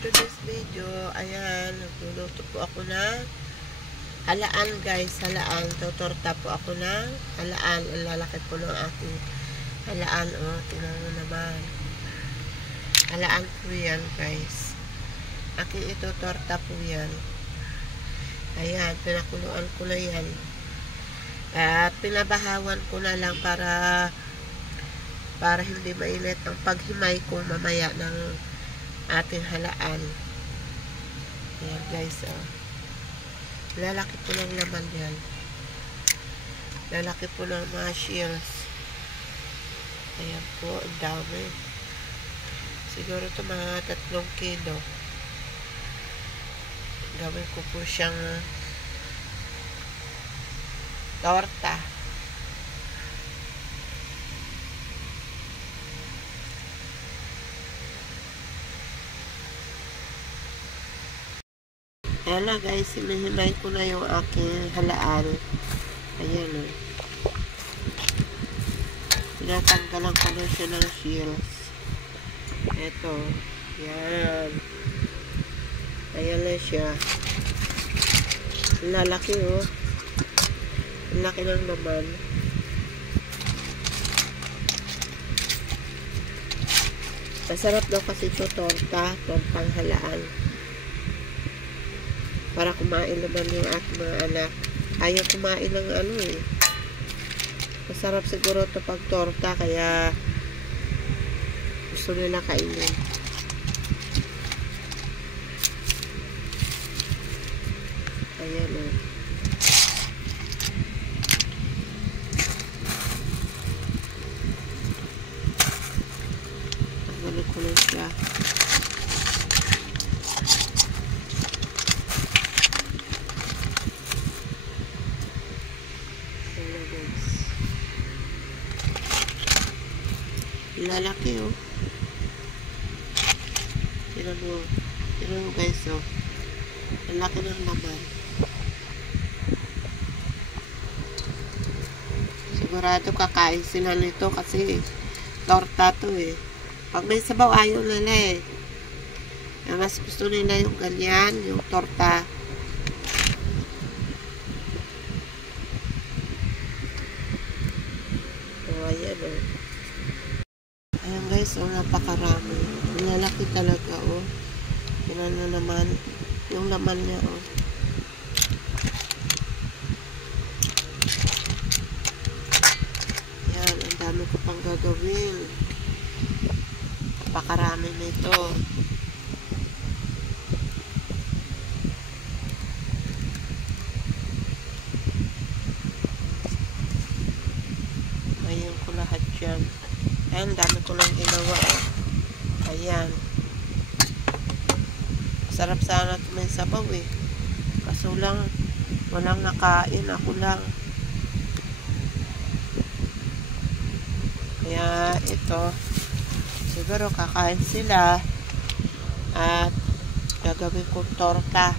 today's video, ayan, nagluluto po ako ng halaan guys, halaan. Tutorta po ako ng halaan. Ang lalaki po ng aking halaan, oh, tingnan mo naman. Halaan po yan guys. Aking itutorta po yan. Ayan, pinakuluan ko na yan. At pinabahawan ko na lang para hindi mainit ang paghimay ko mamaya ng ating halaan. Ayan guys, oh. Lalaki po ng laman yan. Lalaki po ng mga shells. Ayan po, ang dami. Siguro ito mga 3 kilo. Gawin ko po siyang torta. Ayan na guys, hinihimay ko na yung aking halaan. Ayan o. Tinatanggalan ko na siya ng shells. Eto. Ayan. Ayan na siya. Lalaki o. Laki ng laman. Masarap daw kasi ito tortang halaan. Para kumain naman yung ating mga anak. Ayaw kumain ng ano eh. Masarap siguro ito pag torta, kaya gusto nila kainin. Ayan o. Tanggalin ko na siya. Lalaki oh. Tignan mo guys oh. Lalaki ng laman. Sigurado kakain sila nito kasi torta to eh. Pag may sabaw ayaw nila eh. Mas gusto nila yung ganyan, yung torta. Oh, ayan oh. Ayan guys, oh, napakarami. Lalaki talaga, oh. Yan na naman. Yung laman niya, oh. Yan, ang dami ko pang gagawin. Napakarami nito. Ayan ko lahat yan. Ayan, dami ko lang ginawa. Ayan. Sarap sana ito may sabaw eh. Kaso lang, walang nakain. Ako lang. Kaya ito, siguro kakain sila. At gagawin kong torta.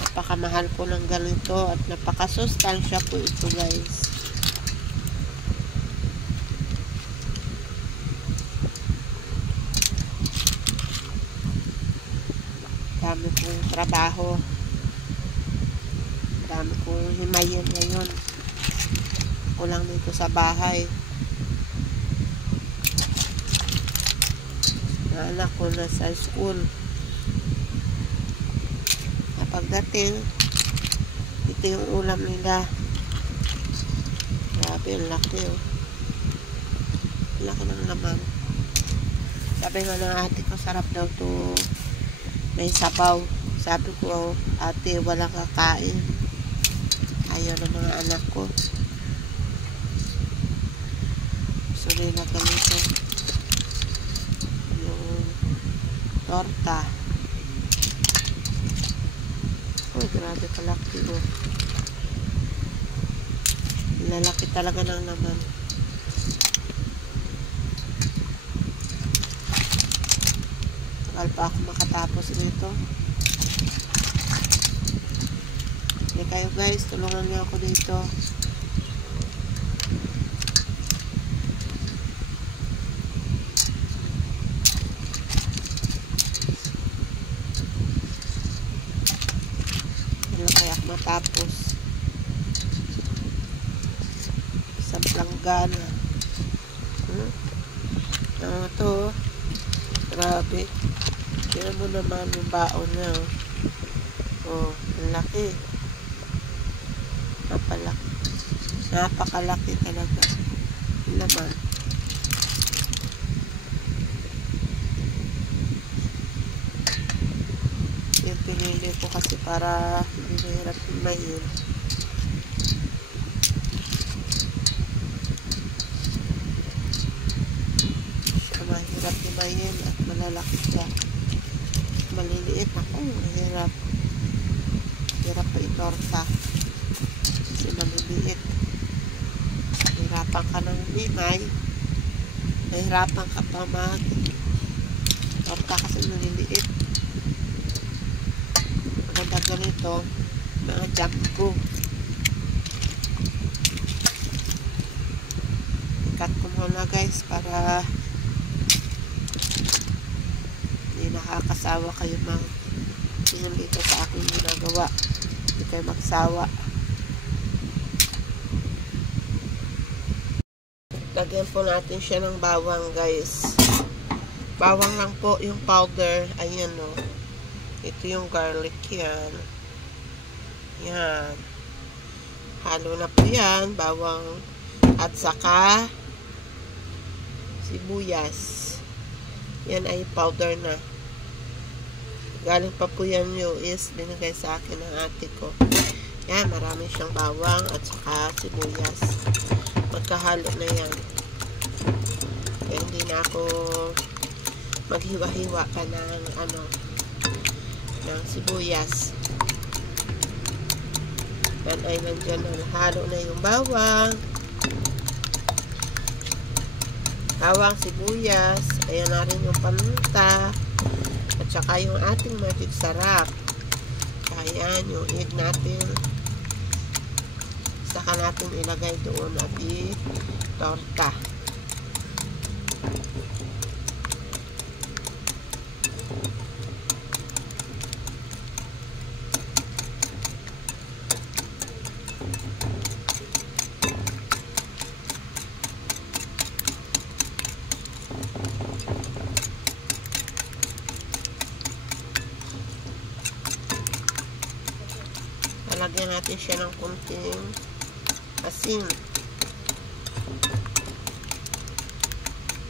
Napakamahal po ng ganito. At napakasustansya po ito guys. Dami kong trabaho. Dami kong himayin ngayon. Ako lang dito sa bahay. Na anak ko na sa school. Pagdating, ito yung ulam nila. Grabe, ang laki oh. Laki ng laman. Sabi nga ng ate ko, sarap daw to may sabaw. Sabi ko, ate, walang kakain. Ayaw ng mga anak ko. Gusto nila ganito. Yung torta. Uy, grabe kalaki mo. Lalaki talaga ng laman. Tagal pa ako makatapos dito. Okay kayo guys, tulungan niyo ako dito. Tapos isang planggana. Ito, grabe. Tignan mo naman yung baon niya. Oh, ang laki. Napakalaki talaga. Yung laman. Yung pinili ko kasi para hindi mahirap himayin. Mahirap himayin at malalaki siya. Maliliit ako, mahirap. Hirap pa itorta. Kasi maliliit. Mahirapan ka ng himay. Mahirapan ka pa torta kasi maliliit. Maganda ganito, mga jumbo. I-cut ko muna guys para nakakasawa kayo tingnan dito sa aking ginagawa. Hindi kayo magsawa. Lagyan po natin siya ng bawang guys. Bawang lang po yung powder. Ayan o. Ito yung garlic yan. Yan. Halo na po yan. Bawang at saka sibuyas. Yan ay powder na. Galing pa po yan US. Binigay sa akin ng ate ko. Yan, marami siyang bawang at saka sibuyas. Magkahalo na yan. Kaya hindi na ako maghiwa-hiwa pa ng ng sibuyas. Yan ay nandyan na. Halo na yung bawang. Bawang, sibuyas. Ayan na rin yung paminta. At saka yung ating magic sarap. Ayan, yung egg natin. Saka natin ilagay doon at i-torta. Lagyan natin siya ng kunting asin.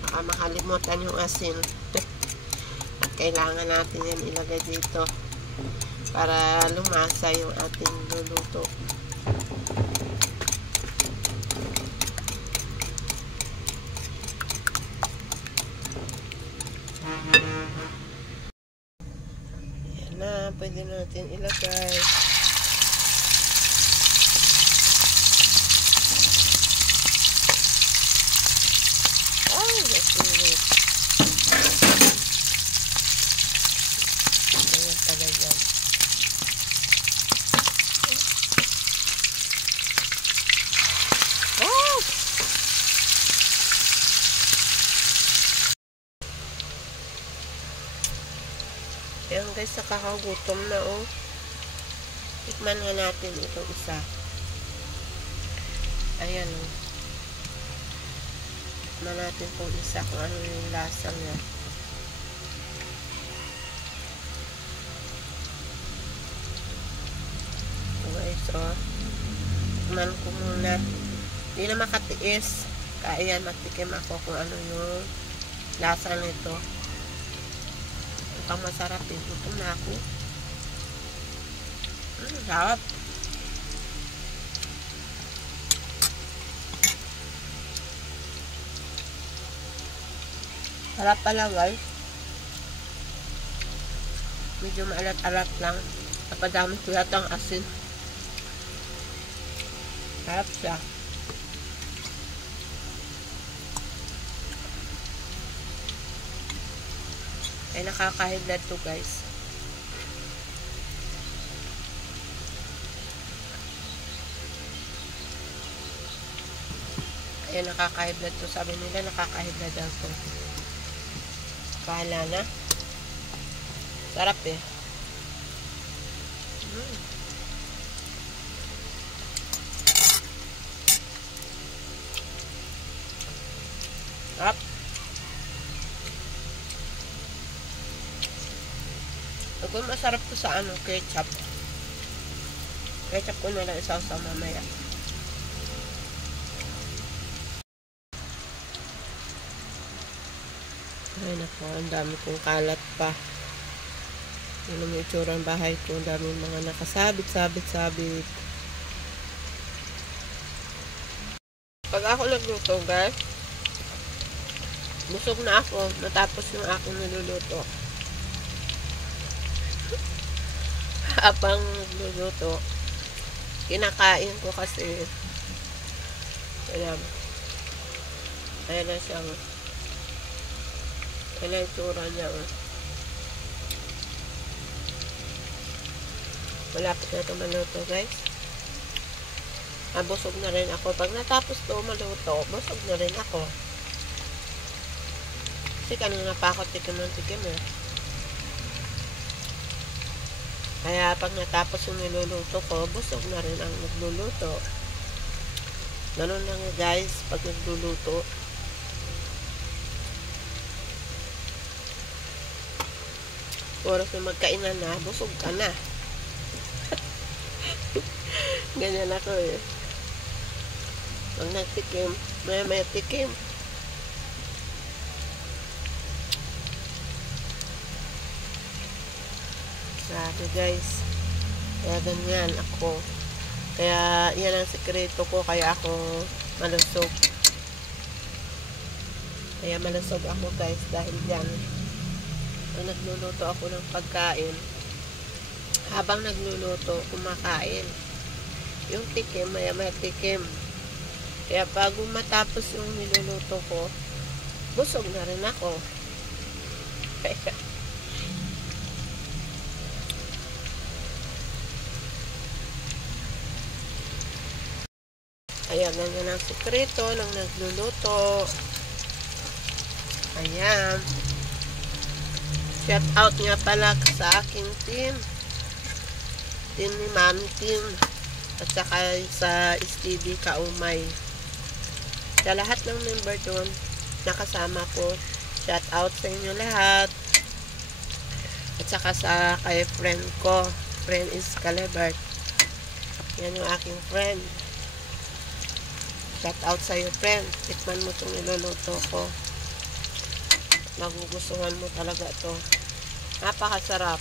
Baka makalimutan yung asin. At kailangan natin yan ilagay dito para lumasa yung ating luluto. Yan na, pwede natin ilagay. Ganyan pala yan. Oh! Ayan guys, nakakagutom na oh. Tikman nga natin itong isa. Ayan oh. Tikman natin itong isa kung ano yung lasa niya. Guys oh. Tikman ko muna. Hindi na makatiis. Kaya matikim ako kung ano yung lasa nito. Mukhang masarap eh. Gutom na ako. Sarap. Sarap pala guys. Medyo maalat-alat lang. Napadami ko yata ang asin. Sarap siya. Ay nakaka-high blood to guys. Ay nakaka-high blood to. Sabi nila nakaka-high blood daw to. Bahala na. Sarap eh. Kung masarap to sa ano, ketchup. Ketchup ko na lang isa-usaw mamaya. Ay nako, ang dami kong kalat pa. Yun ang itsura ng bahay ko. Ang dami mga nakasabit-sabit-sabit. Pag ako nagluto, guys, busog na ako matapos yung aking niluluto. Habang nagluluto, kinakain ko kasi ayan na siyang ayan ang itsura niya. Malapit na ito maluto, guys. Busog na rin ako. Pag natapos ito maluto, busog na rin ako. Kasi kanina pa ako tikim ng tikim eh. Kaya pag natapos yung niluluto ko, busog na rin ang nagluluto. Ganun lang guys, pag nagluluto. Oras na magkainan na, busog ka na. Ganyan ako eh. Pag nagtikim, may tikim. Grabe guys. Kaya ganyan ako. Kaya yan ang sekreto ko. Kaya ako malusog. Kaya malusog ako guys. Dahil yan. Pag nagluluto ako ng pagkain, habang nagluluto, kumakain. Yung tikim, may tikim. Kaya bago matapos yung niluluto ko, busog na rin ako. Ayan, ganyan ang sekreto ng nagluluto. Ayan. Shout out nga pala sa aking team. Team ni Mami Team. At saka sa STD Kaumay. Sa lahat ng member doon, nakasama ko. Shout out sa inyo lahat. At saka sa kay friend ko. Friend is Calibert. Yan yung aking friend. Shout out sa iyo, friend. Tikman mo itong niluluto ko. Magugustuhan mo talaga ito. Napakasarap.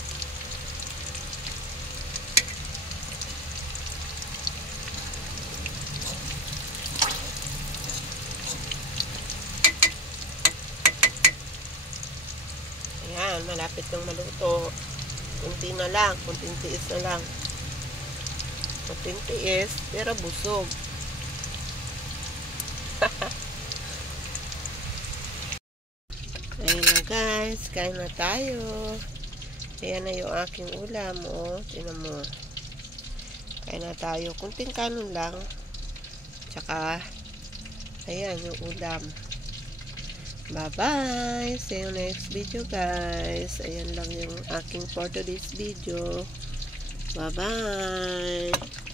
Ayan, malapit ng maluto. Kunti na lang. Kunting tiis na lang. Kunting tiis, pero busog. Ayan na guys, kain na tayo. Ayan na yung aking ulam, oh. Tingnan mo. Kain na tayo. Kunting kanon lang. Tsaka, ayan yung ulam. Bye-bye! See you next video guys. Ayan lang yung aking for today's video. Bye-bye!